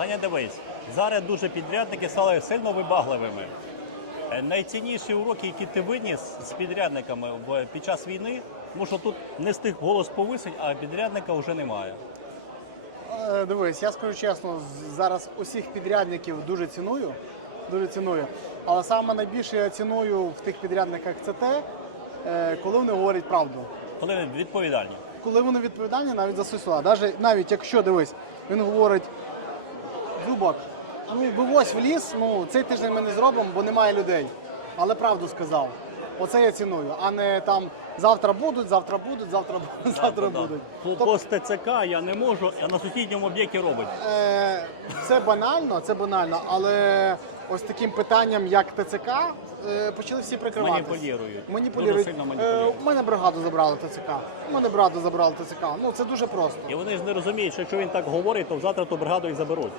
Саня, дивись, зараз дуже підрядники стали сильно вибагливими. Е, Найцінніші уроки, які ти виніс з підрядниками під час війни, тому що тут не стиг голос повисить, а підрядника вже немає. Е, Дивись, я скажу чесно, зараз усіх підрядників дуже ціную. Дуже ціную. Але саме найбільше я ціную в тих підрядниках це те, е, коли вони говорять правду. Коли вони відповідальні. Коли вони відповідальні навіть за свої слова. Навіть, навіть якщо дивись, він говорить, Зубак, ну вивозь в ліс, ну цей тиждень ми не зробимо, бо немає людей. Але правду сказав. Оце я ціную, а не там завтра будуть, завтра будуть, завтра будуть, завтра Да. будуть. По, по ТЦК я не можу, а на сусідньому об'єкті робить. Е, це банально, це банально, але ось таким питанням, як ТЦК, е, почали всі прикриватися. Маніпулюють. Маніпулюють. Дуже сильно Е. У мене бригаду забрали ТЦК. У мене бригаду забрали ТЦК. Ну це дуже просто. І вони ж не розуміють, що якщо він так говорить, то завтра ту бригаду і заберуть.